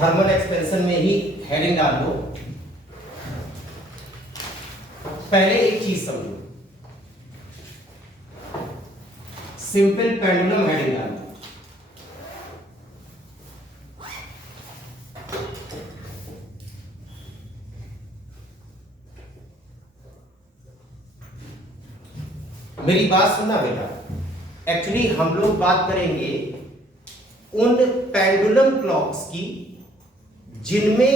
Thermal expansion में ही heading डाल दो। पहले एक चीज समझो, सिंपल पेंडुलम हेडिंग डाल दो। मेरी बात सुनना बेटा, एक्चुअली हम लोग बात करेंगे उन पेंडुलम क्लॉक्स की जिनमें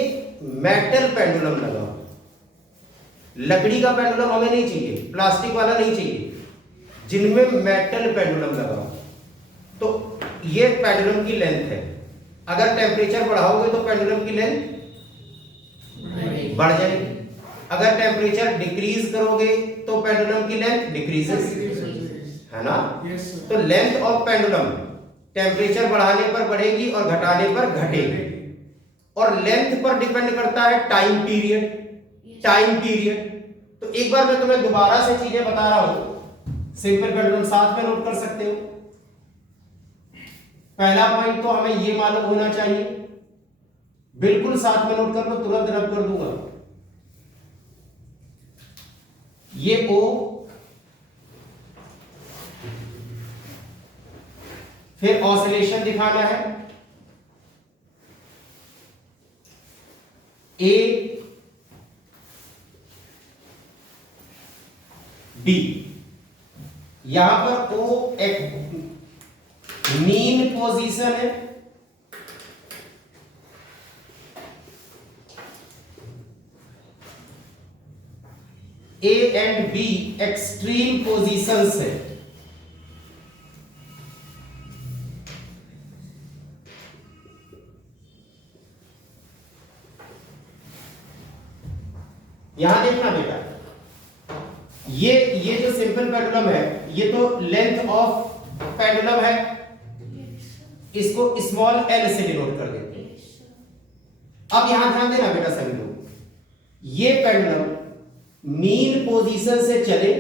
मेटल पेंडुलम लगा हो। लकड़ी का पेंडुलम हमें नहीं चाहिए, प्लास्टिक वाला नहीं चाहिए, जिनमें मेटल पेंडुलम लगा हो। तो ये पेंडुलम की लेंथ है। अगर टेम्परेचर बढ़ाओगे तो पेंडुलम की लेंथ बढ़ जाएगी, अगर टेम्परेचर डिक्रीज करोगे तो पेंडुलम की लेंथ डिक्रीजेस, है ना। तो लेंथ ऑफ पेंडुलम टेम्परेचर बढ़ाने पर बढ़ेगी और घटाने पर घटेगी। और लेंथ पर डिपेंड करता है टाइम पीरियड। तो एक बार मैं तुम्हें दोबारा से चीजें बता रहा हूं, सिंपल पेंडुलम साथ में नोट कर सकते हो। पहला पॉइंट तो हमें यह मालूम होना चाहिए, बिल्कुल साथ में नोट कर लो, तुरंत रब कर दूंगा। ये O, फिर ऑसिलेशन दिखाना है A, B। यहां पर O एक मीन पोजीशन है, A and B extreme positions है। यहां देखना बेटा, ये जो सिंपल पेंडुलम है, ये तो लेंथ ऑफ पेंडुलम है, इसको स्मॉल एल से डिनोट कर देते हैं। अब यहां ध्यान देना बेटा सभी लोग, ये पेंडुलम मीन पोजीशन से चले,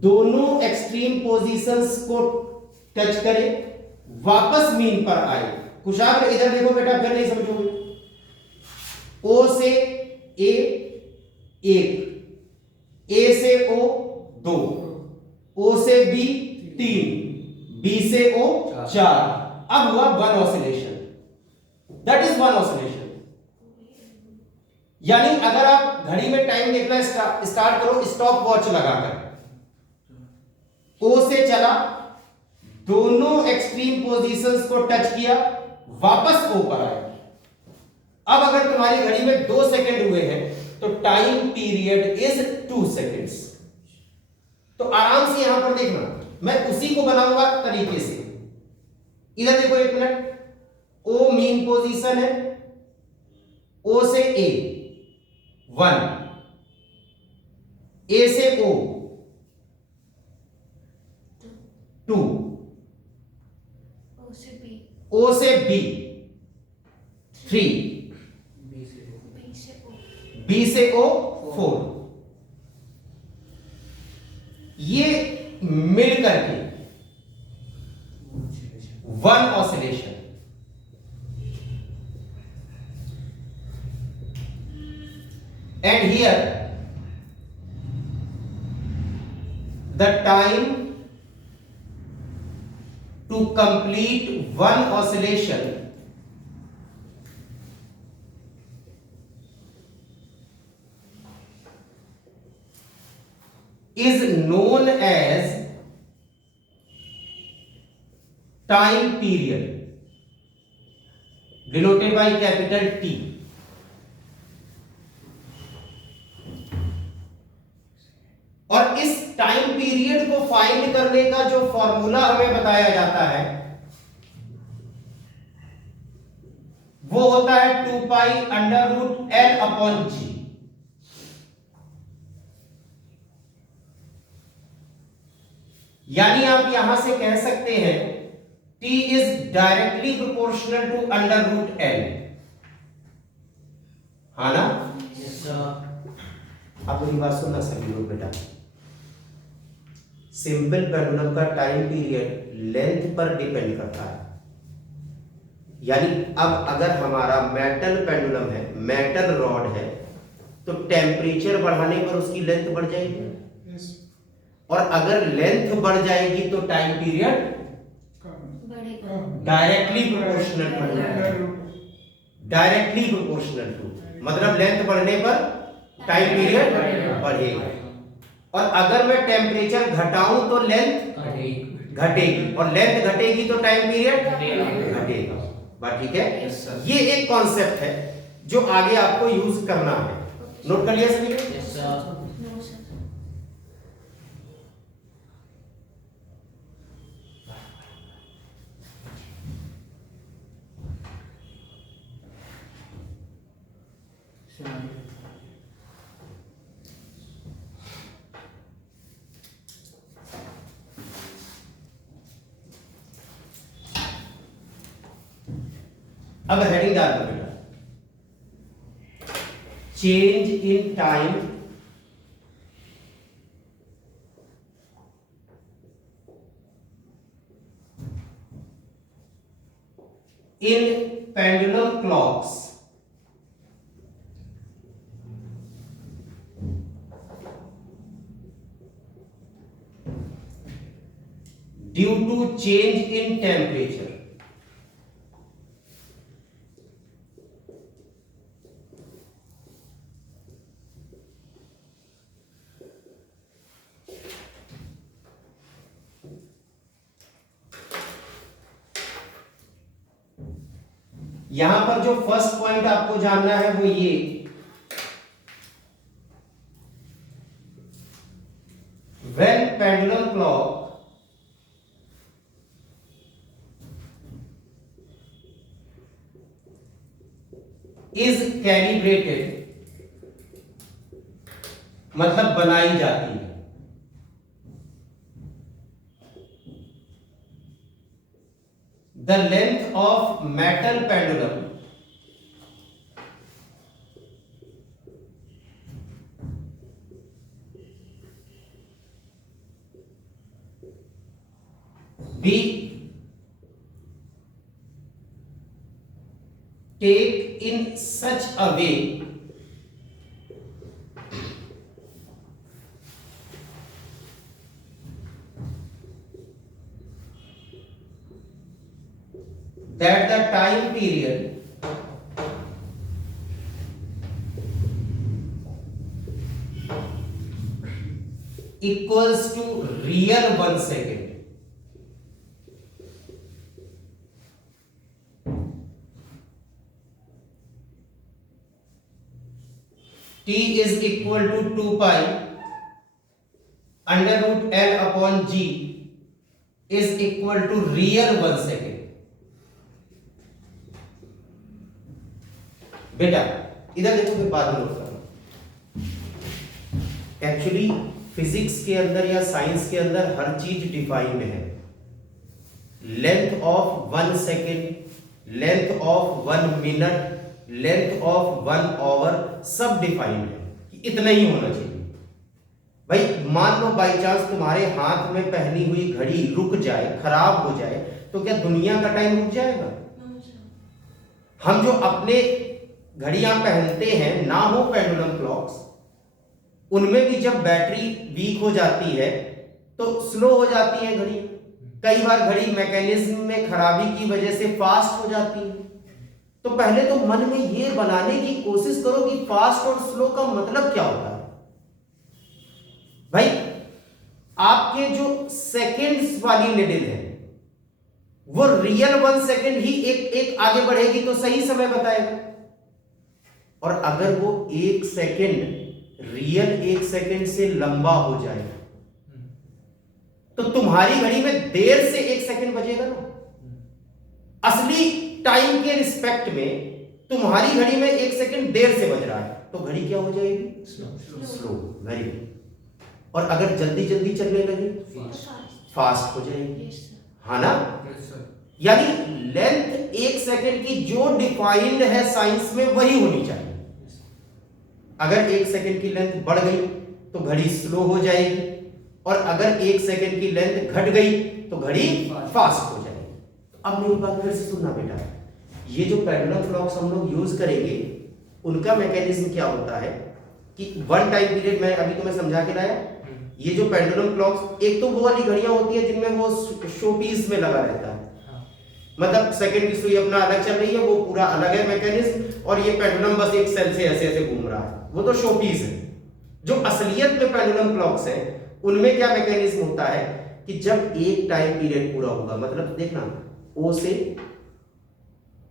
दोनों एक्सट्रीम पोजीशंस को टच करे, वापस मीन पर आए। कुशाग्र इधर देखो बेटा, फिर नहीं समझोगे। O से A 1, A से O 2, O से B 3, B से O 4। अब हुआ one oscillation, that is one oscillation. यानी अगर आप घड़ी में टाइम देखना स्टार्ट करो स्टॉप वॉच लगाकर, O से चला, दोनों एक्सट्रीम पोजीशंस को टच किया, वापस O पर आया। अब अगर तुम्हारी घड़ी में 2 सेकंड हुए हैं तो टाइम पीरियड इज 2 सेकंड्स। तो आराम से यहां पर देखना, मैं उसी को बनाऊंगा तरीके से। इधर देखो 1 मिनट, O मीन पोजीशन है, O से A 1, A से O 2, O से B 3, B से O 4। ये मिल करके one oscillation. And here the time to complete one oscillation is known as time period, denoted by capital T। और इस टाइम पीरियड को फाइंड करने का जो फॉर्मूला हमें बताया जाता है वो होता है 2 pi under root L upon g. यानी आप यहां से कह सकते हैं T is directly proportional to under root L, हाँ ना। आप मेरी बात सुनना सभी लोग बेटा, सिंपल पेंडुलम का टाइम पीरियड लेंथ पर डिपेंड करता है। यानी अब अगर हमारा मेटल पेंडुलम है, मेटल रॉड है, तो टेम्परेचर बढ़ाने पर उसकी लेंथ बढ़ जाएगी, और अगर लेंथ बढ़ जाएगी तो टाइम पीरियड डायरेक्टली प्रोपोर्शनल बढ़ेगा, डायरेक्टली प्रोपोर्शनल टू, मतलब लेंथ बढ़ने पर टाइम पीरियड बढ़ेगा। और अगर मैं टेम्परेचर घटाऊं तो लेंथ घटेगी, और लेंथ घटेगी तो टाइम पीरियड घटेगा। बात ठीक है? ये एक कॉन्सेप्ट है जो आगे आपको यूज करना है। नोट कर लिया सभी ने? अब हेडिंग डाल दो बेटा, change in time in pendulum clocks due to change in temperature. यहां पर जो फर्स्ट पॉइंट आपको जानना है वो ये, when pendulum clock is calibrated, मतलब बनाई जाती है, the length of metal pendulum be take in such a way that the time period equals to real 1 second. T is equal to 2 pi under root L upon G is equal to real 1 second. बेटा इधर देखो, फिर बाद में note करना। Actually physics के अंदर या साइंस के अंदर हर चीज डिफाइंड है। Length of 1 second, length of 1 minute, length of 1 hour, सब डिफाइंड है कि इतना ही होना चाहिए। भाई मान लो बाई चांस तुम्हारे हाथ में पहनी हुई घड़ी रुक जाए, खराब हो जाए, तो क्या दुनिया का टाइम रुक जाएगा? हम जो अपने घड़ियां पहनते हैं, ना हो पेंडुलम क्लॉक्स, उनमें भी जब बैटरी वीक हो जाती है तो स्लो हो जाती है घड़ी। कई बार घड़ी मैकेनिज्म में खराबी की वजह से फास्ट हो जाती है। तो पहले तो मन में ये बनाने की कोशिश करो कि फास्ट और स्लो का मतलब क्या होता है। भाई आपके जो सेकेंड्स वाली निडल है वो रियल 1 सेकेंड ही एक आगे बढ़ेगी तो सही समय बताएगा, और अगर वो 1 सेकेंड रियल 1 सेकेंड से लंबा हो जाए तो तुम्हारी घड़ी में देर से 1 सेकेंड बजेगा ना। असली टाइम के रिस्पेक्ट में तुम्हारी घड़ी में 1 सेकेंड देर से बज रहा है तो घड़ी क्या हो जाएगी? स्लो। Very good. और अगर जल्दी जल्दी चलने लगे फास्ट हो जाएगी, हाँ ना? यानी लेंथ 1 सेकेंड की जो डिफाइंड है साइंस में वही होनी चाहिए। अगर 1 सेकेंड की लेंथ बढ़ गई तो घड़ी स्लो हो जाएगी, और अगर 1 सेकेंड की लेंथ घट गई तो घड़ी फास्ट हो जाएगी। अब मेरी बात फिर से सुनना बेटा, ये जो पेंडुलम क्लॉक्स हम लोग यूज करेंगे उनका मैकेनिज्म क्या होता है कि वन टाइम पीरियड में अभी तुम्हें समझा के लाया। ये जो पेंडुलम क्लॉक्स, एक तो वो वाली घड़ियां होती है जिनमें वो शो पीस में लगा रहता है, मतलब सेकंड की सुई अपना अलग चल रही है, वो पूरा अलग है मैकेनिज्म, और ये पेंडुलम बस एक सेल से ऐसे ऐसे घूम रहा है, वो तो शो पीस है। जो असलियत में पेंडुलम क्लॉक्स है उनमें क्या मैकेनिज्म होता है कि जब एक टाइम पीरियड पूरा होगा, मतलब देखना ओ से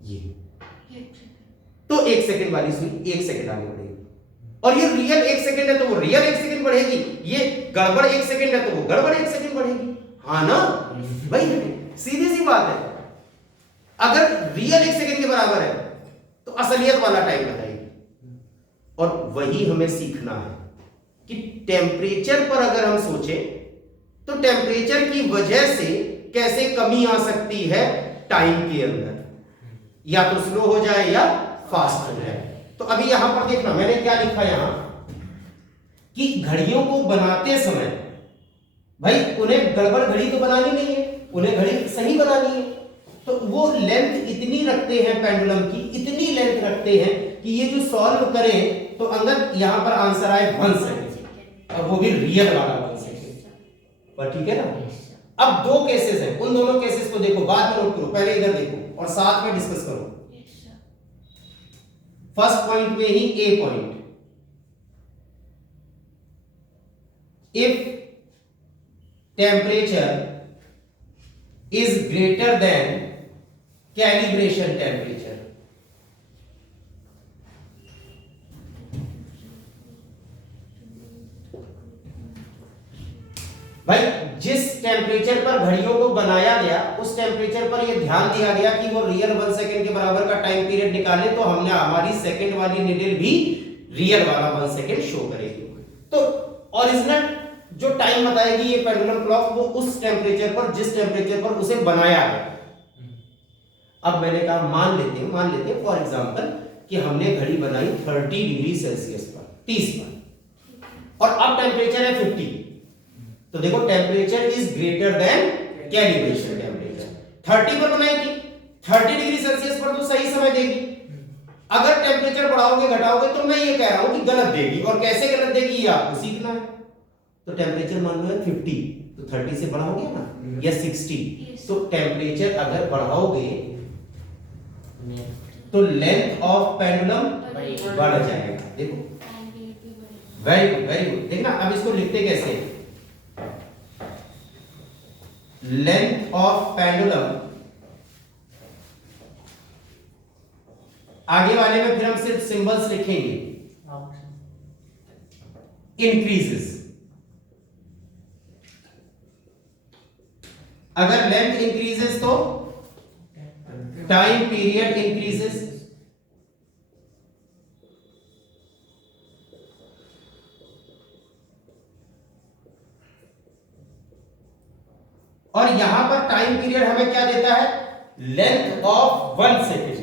ये, तो 1 सेकंड वाली सुई 1 सेकंड आगे बढ़ेगी, और ये रियल 1 सेकंड है तो वो रियल 1 सेकंड बढ़ेगी, ये गड़बड़ 1 सेकंड है तो वो गड़बड़ 1 सेकंड बढ़ेगी। हाँ ना भाई, सीधी सी बात है। अगर रियल 1 सेकंड के बराबर है तो असलियत वाला टाइम बताएगी, और वही हमें सीखना है कि टेम्परेचर पर अगर हम सोचें तो टेम्परेचर की वजह से कैसे कमी आ सकती है टाइम के अंदर, या तो स्लो हो जाए या फास्ट हो जाए। तो अभी यहां पर देखना मैंने क्या लिखा यहां कि घड़ियों को बनाते समय भाई उन्हें गड़बड़ घड़ी तो बनानी नहीं है, उन्हें घड़ी सही बनानी है, तो वो लेंथ इतनी रखते हैं पेंडुलम की, इतनी लेंथ रखते हैं कि ये जो सॉल्व करें तो अंदर यहां पर आंसर आए 1 सेकंड, और वो भी रियल वाला 1 सेकंड। पर ठीक है ना। अब 2 केसेस हैं, उन दोनों केसेस को देखो, बाद में नोट करो, पहले इधर देखो और साथ में डिस्कस करो। फर्स्ट पॉइंट में ही A point, if temperature is greater than calibration temperature, भाई जिस टेम्परेचर पर घड़ियों को बनाया गया उस टेम्परेचर पर यह ध्यान दिया गया कि वो रियल 1 सेकंड के बराबर का टाइम पीरियड निकाले, तो हमने हमारी सेकंड वाली निडल भी रियल वाला 1 सेकंड शो करेगी। तो ओरिजिनल जो टाइम बताएगी ये पेंडुलम क्लॉक, वो उस टेम्परेचर पर, जिस टेम्परेचर पर उसे बनाया गया। अब मैंने कहा मान लेते हैं फॉर एग्जांपल कि हमने घड़ी बनाई 30 डिग्री सेल्सियस पर, 30 पर, और अब टेम्परेचर है 50, तो देखो temperature is greater then calibration temperature. 30 पर बनाई थी, 30 डिग्री सेल्सियस पर तो सही समय देगी, अगर टेम्परेचर बढ़ाओगे घटाओगे तो मैं ये कह रहा हूं कि गलत देगी, और कैसे गलत देगी ये आपको सीखना है। तो टेम्परेचर मान लो है 50, तो 30 से बढ़ाओगे ना, या 60, तो टेम्परेचर अगर बढ़ाओगे तो लेंथ ऑफ पेंडुलम बढ़ जाएगा। देखो वेरी गुड वेरी गुड। देखना अब इसको लिखते कैसे, लेंथ ऑफ पेंडुलम, आगे वाले में फिर हम सिर्फ सिंबल्स लिखेंगे, इंक्रीजेस। अगर लेंथ इंक्रीजेस तो टाइम पीरियड इंक्रीजेस, और यहां पर टाइम पीरियड हमें क्या देता है, लेंथ ऑफ 1 सेकेंड।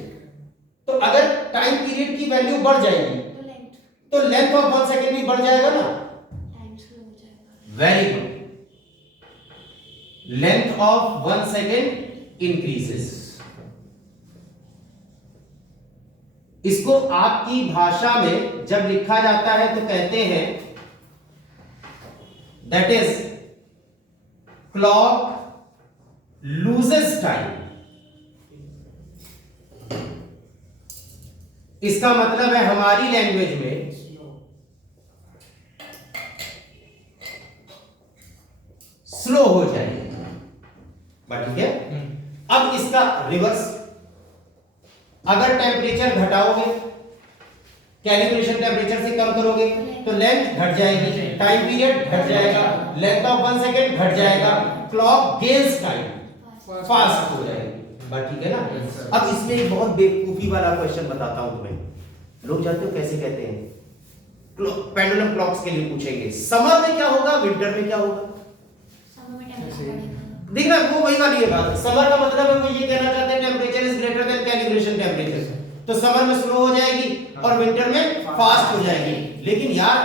तो अगर टाइम पीरियड की वैल्यू बढ़ जाएगी तो लेंथ ऑफ 1 सेकेंड भी बढ़ जाएगा ना, very good. Length of 1 second increases. इसको आपकी भाषा में जब लिखा जाता है तो कहते हैं that is clock loses time. इसका मतलब है हमारी लैंग्वेज में स्लो हो जाएगी, ठीक है। अब इसका रिवर्स, अगर टेम्परेचर घटाओगे, कैलिब्रेशन टेम्परेचर से कम करोगे तो लेंथ घट जाएगी, टाइम पीरियड घट जाएगा, लेंथ ऑफ 1 सेकेंड घट जाएगा, क्लॉक गेन्स टाइम, फास्ट हो जाएगी, ठीक है ना। अब इसमें एक बहुत बेवकूफी वाला क्वेश्चन बताता हूं तुम्हें। लोग जानते हो कैसे कहते हैं, पेंडुलम क्लॉक्स के लिए पूछेंगे समर में क्या होगा, विंटर में क्या होगा। देखना वो वही वाली है बात। समर का मतलब है वो ये कहना चाहते हैं temperature is greater then calibration temperature, तो समर में स्लो हो जाएगी और विंटर में फास्ट हो जाएगी। लेकिन यार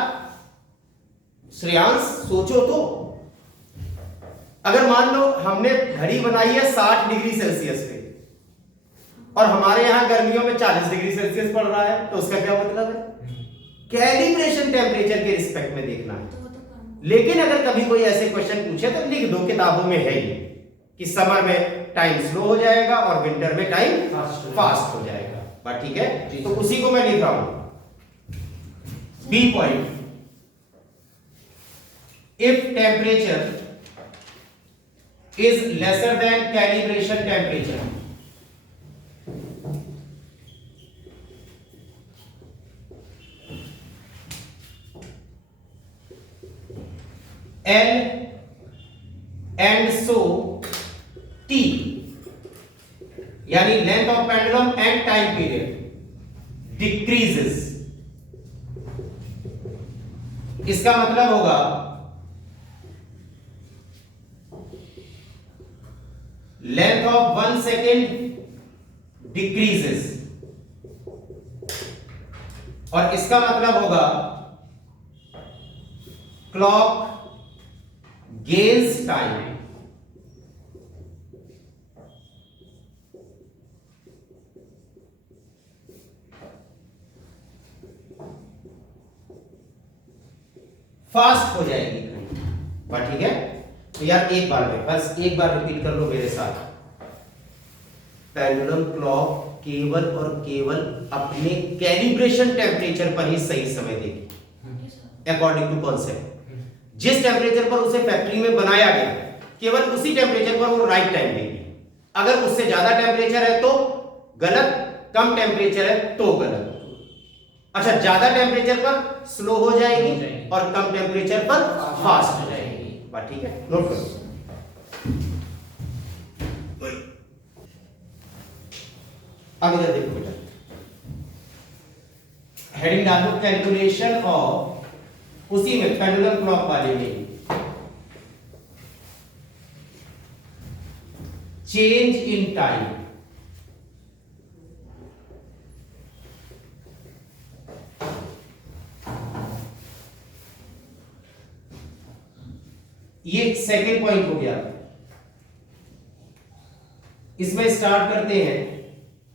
श्रेयांश सोचो तो, अगर मान लो हमने घड़ी बनाई है 60 डिग्री सेल्सियस पे, और हमारे यहाँ गर्मियों में 40 डिग्री सेल्सियस पड़ रहा है, तो उसका क्या मतलब है? कैलिब्रेशन टेम्परेचर के रिस्पेक्ट में देखना है। लेकिन अगर कभी कोई ऐसे क्वेश्चन पूछे तो लिख दो, किताबों में है ये कि समर में टाइम स्लो हो जाएगा और विंटर में टाइम फास्ट हो जाएगा। बात ठीक है? तो उसी को मैं लिख रहा हूं। B point, if temperature is lesser than calibration temperature, L and so T, यानी length of pendulum and time period decreases. इसका मतलब होगा लेंथ ऑफ 1 सेकेंड डिक्रीजेस, और इसका मतलब होगा क्लॉक gains time, फास्ट हो जाएगी। बात ठीक है? तो यार एक बार में बस एक बार रिपीट कर लो मेरे साथ। पेंडुलम क्लॉक केवल और केवल अपने कैलिब्रेशन टेम्परेचर पर ही सही समय देगी, अकॉर्डिंग टू कॉन्सेप्ट। जिस टेम्परेचर पर उसे फैक्ट्री में बनाया गया, केवल उसी टेम्परेचर पर वो राइट टाइम देगी। अगर उससे ज्यादा टेम्परेचर है तो गलत, कम टेम्परेचर है तो गलत। अच्छा, ज्यादा टेम्परेचर पर स्लो हो जाएगी और कम टेम्परेचर पर फास्ट हो जाएगी। बात ठीक है? नोट करो। अब इधर देखो बेटा, हेडिंग डाल दो कैलकुलेशन ऑफ, उसी में पेंडुलम क्लॉक वाले में चेंज इन टाइम। ये सेकेंड पॉइंट हो गया। इसमें स्टार्ट करते हैं,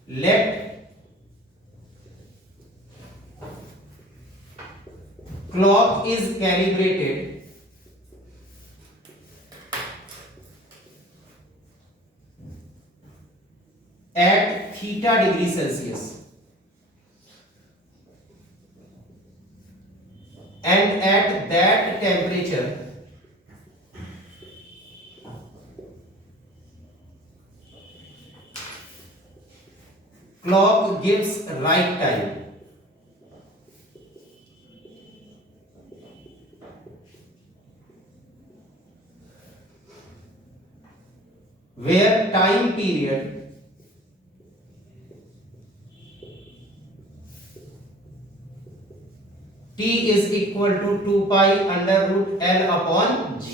late clock is calibrated at theta degree Celsius and at that temperature clock gives right time. Where time period t is equal to 2 pi under root L upon G.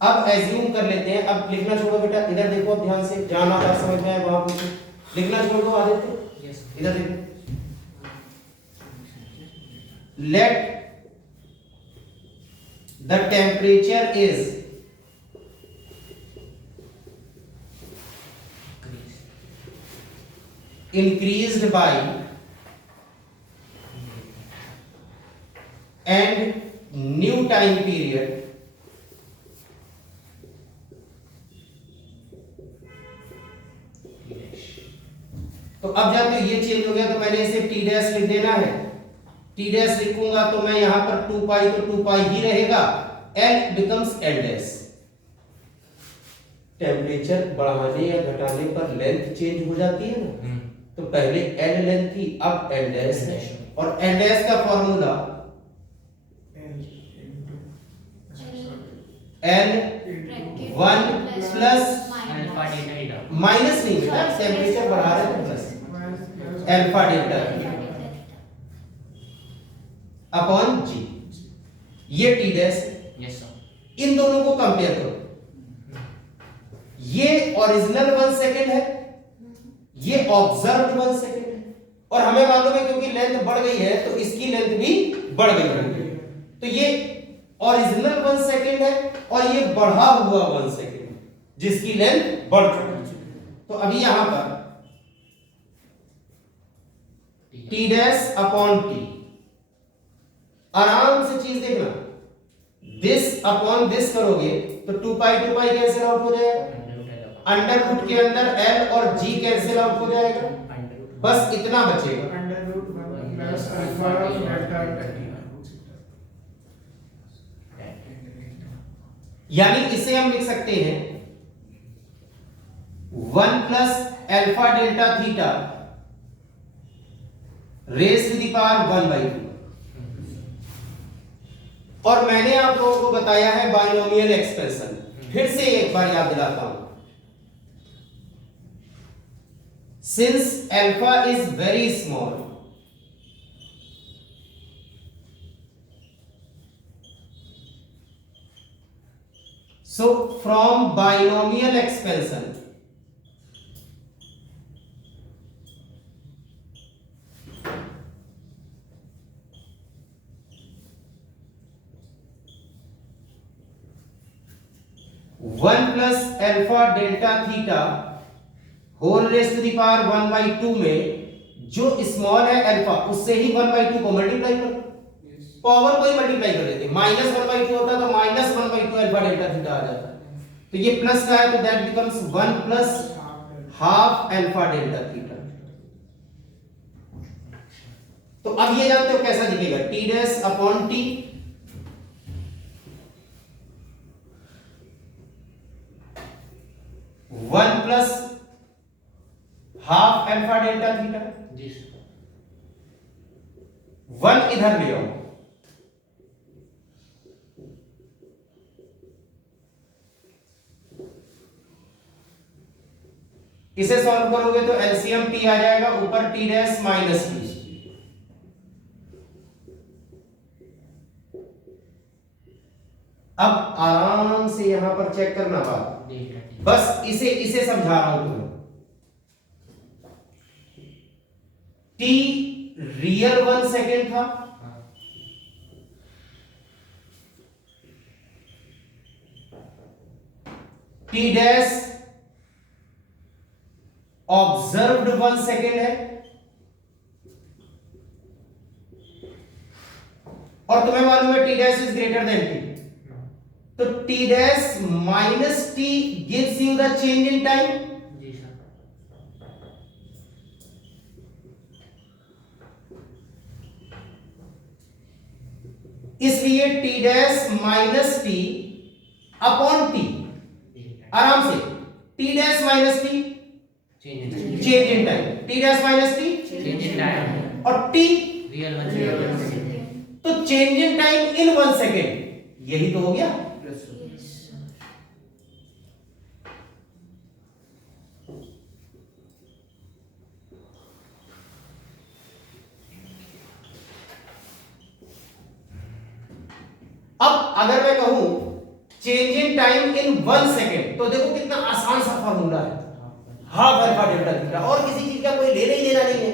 अब assume कर लेते हैं। अब लिखना छोड़ो बेटा, इधर देखो, अब ध्यान से, जहां ना समझ में आए वहां पूछो। लिखना छोड़ दो आदित्य, इधर देखो। Let the temperature is increased by and new time period तो अब जब तो ये चेंज हो गया तो मैंने इसे टी डैश लिख देना है। टी डैश लिखूंगा तो मैं यहां पर 2 पाई तो 2 पाई ही रहेगा, L becomes L dash. Temperature बढ़ाने या घटाने पर लेंथ चेंज हो जाती है ना, तो पहले एल लेंथ थी, अब एल डैश है। और एल डैश का फॉर्मूला एल 1 प्लस माइनस नहीं बेटा, टेम्परेचर बढ़ा रहे हैं प्लस अल्फा डेल्टा अपॉन जी। ये टी डैश, इन दोनों को कंपेयर करो। ये ओरिजिनल 1 सेकेंड है, ये ऑब्जर्व्ड 1 सेकेंड है, और हमें मालूम है क्योंकि लेंथ बढ़ गई है तो इसकी लेंथ भी बढ़ गई है। तो ये ओरिजिनल 1 सेकेंड है और ये बढ़ा हुआ 1 सेकेंड जिसकी लेंथ बढ़ चुकी है। तो अभी यहां पर टी डैश अपॉन टी, आराम से चीज देखना, दिस अपॉन दिस करोगे तो 2 पाई कैंसिल आउट हो जाएगा, अंडर रूट के अंदर एल और जी कैंसिल आउट हो जाएगा, बस इतना बचेगा। यानी इसे हम लिख सकते हैं 1 plus alpha delta theta raise to the power 1/2। और मैंने आप लोगों को बताया है बाइनोमियल एक्सप्रेशन, फिर से एक बार याद दिलाता हूं। Since alpha is very small, so from binomial expansion one plus alpha delta theta whole raise to the power 1/2 में जो स्मॉल है अल्फा, उससे ही 1/2 को मल्टीप्लाई करो, पावर को ही मल्टीप्लाई कर देते, -1/2 होता तो -1/2 अल्फा डेल्टा थीटा आ जाता। तो ये प्लस का है तो that becomes 1 plus half alpha delta theta. तो अब ये जानते हो कैसा दिखेगा, T dash upon T, one plus half alpha delta theta, 1 इधर ले आओ, इसे सॉल्व करोगे तो एलसीएम टी आ जाएगा, ऊपर टी डैश माइनस टी। अब आराम से यहां पर चेक करना बात, बस इसे समझा रहा हूं तुम्हें। टी रियल 1 सेकेंड था, टी डैश ऑब्जर्व्ड 1 सेकेंड है, और तुम्हें मालूम है T dash is greater than T, तो T dash minus T gives you the change in time. इसलिए T dash minus T upon T, आराम से T dash minus T change in time, T dash minus T change in time, और T real 1 second. तो change in time in 1 second, यही तो हो गया। अब अगर मैं कहूं change in time in 1 second, तो देखो कितना आसान सा फॉर्मूला है, हाफ अल्फा डेल्टा थीटा, और किसी चीज का कोई लेना ही देना नहीं है।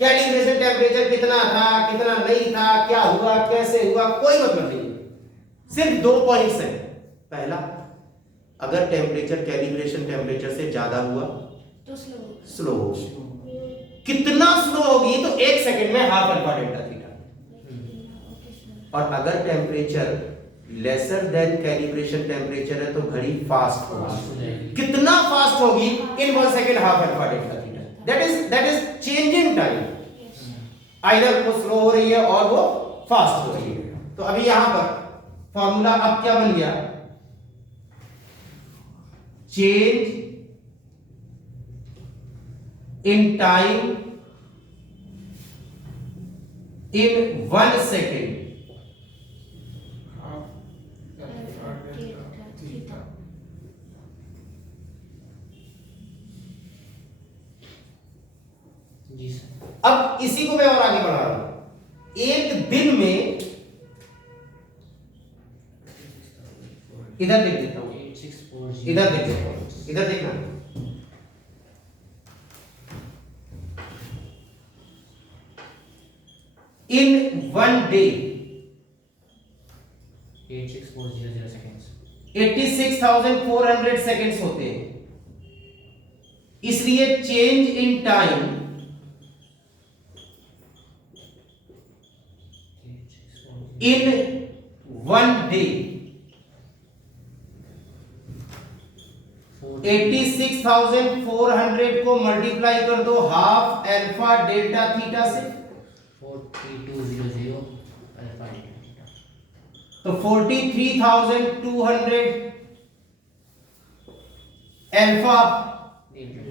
कैलिब्रेशन टेम्परेचर कितना था कितना नहीं था, क्या हुआ कैसे हुआ, कोई मतलब नहीं है, सिर्फ 2 पॉइंट्स हैं। पहला, अगर टेम्परेचर कैलिब्रेशन टेम्परेचर से ज्यादा हुआ तो स्लो होगी, कितना स्लो होगी तो 1 सेकेंड में हाफ अल्फा डेल्टा थीटा, और अगर temperature laser than calibration temperature है तो घड़ी फास्ट होगी, कितना फास्ट होगी इन 1 second half alpha delta theta, that is change in time, either वो स्लो हो रही है और वो फास्ट हो रही है। तो अभी यहां पर फॉर्मूला अब क्या बन गया, change in time in 1 second जी सर। अब इसी को मैं और आगे बढ़ा रहा हूं, एक दिन में, इधर देख देता हूं, इधर देख देता हूं, इधर देखना, इन 1 डे 86,400 seconds. 86,400 सेकेंड्स होते हैं। इसलिए change in time 86,400. In 1 day 86,400 को मल्टीप्लाई कर दो हाफ अल्फा डेल्टा थीटा से 4200 अल्फा डेल्टा। तो 43,200 अल्फा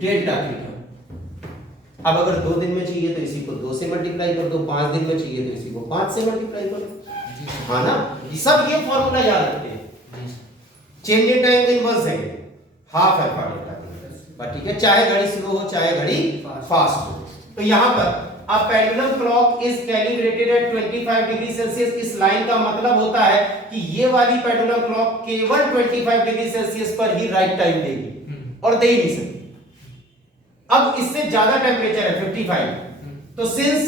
डेल्टा थीटा। अब अगर 2 दिन में चाहिए तो इसी को 2 से मल्टीप्लाई कर दो, 5 दिन में चाहिए तो इसी को 5 से मल्टीप्लाई कर दो। हाँ ना, सब ये फॉर्मूला याद रखते हैं। Change in time in 1 second half alpha delta theta. ठीक है, चाहे घड़ी स्लो हो चाहे घड़ी फास्ट हो। तो यहां पर अब pendulum clock is calibrated at 25 degree Celsius. इस लाइन का मतलब होता है कि ये वाली पेंडुलम क्लॉक केवल 25 डिग्री सेल्सियस पर ही राइट टाइम देगी और दे ही नहीं सकती। अब इससे ज्यादा टेम्परेचर है 55, तो since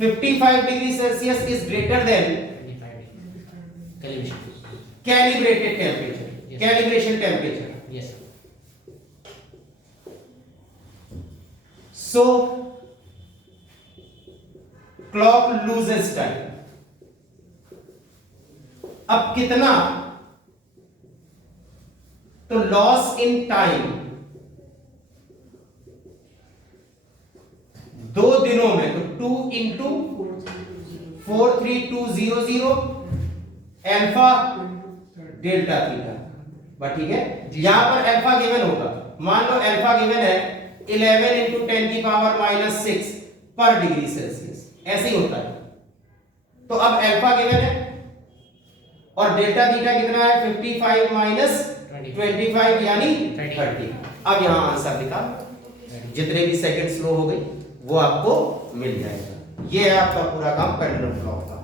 55 degree Celsius is greater then calibrated temperature, calibration temperature. Yes. So clock loses time. अब कितना? तो लॉस इन टाइम 2 दिनों में, तो 2 into 43200 अल्फा डेल्टा थीटा। ठीक है, यहां पर अल्फा गिवन होगा, मान लो अल्फा गिवन है 11 into 10 की पावर -6 पर डिग्री सेल्सियस, ऐसे ही होता है। तो अब अल्फा गिवन है और डेल्टा थीटा कितना है 55 माइनस 25 यानी 30। अब यहां आंसर लिखा, जितने भी सेकंड स्लो हो गई वो आपको मिल जाएगा। ये है आपका पूरा काम पेंडुलम क्लॉक का।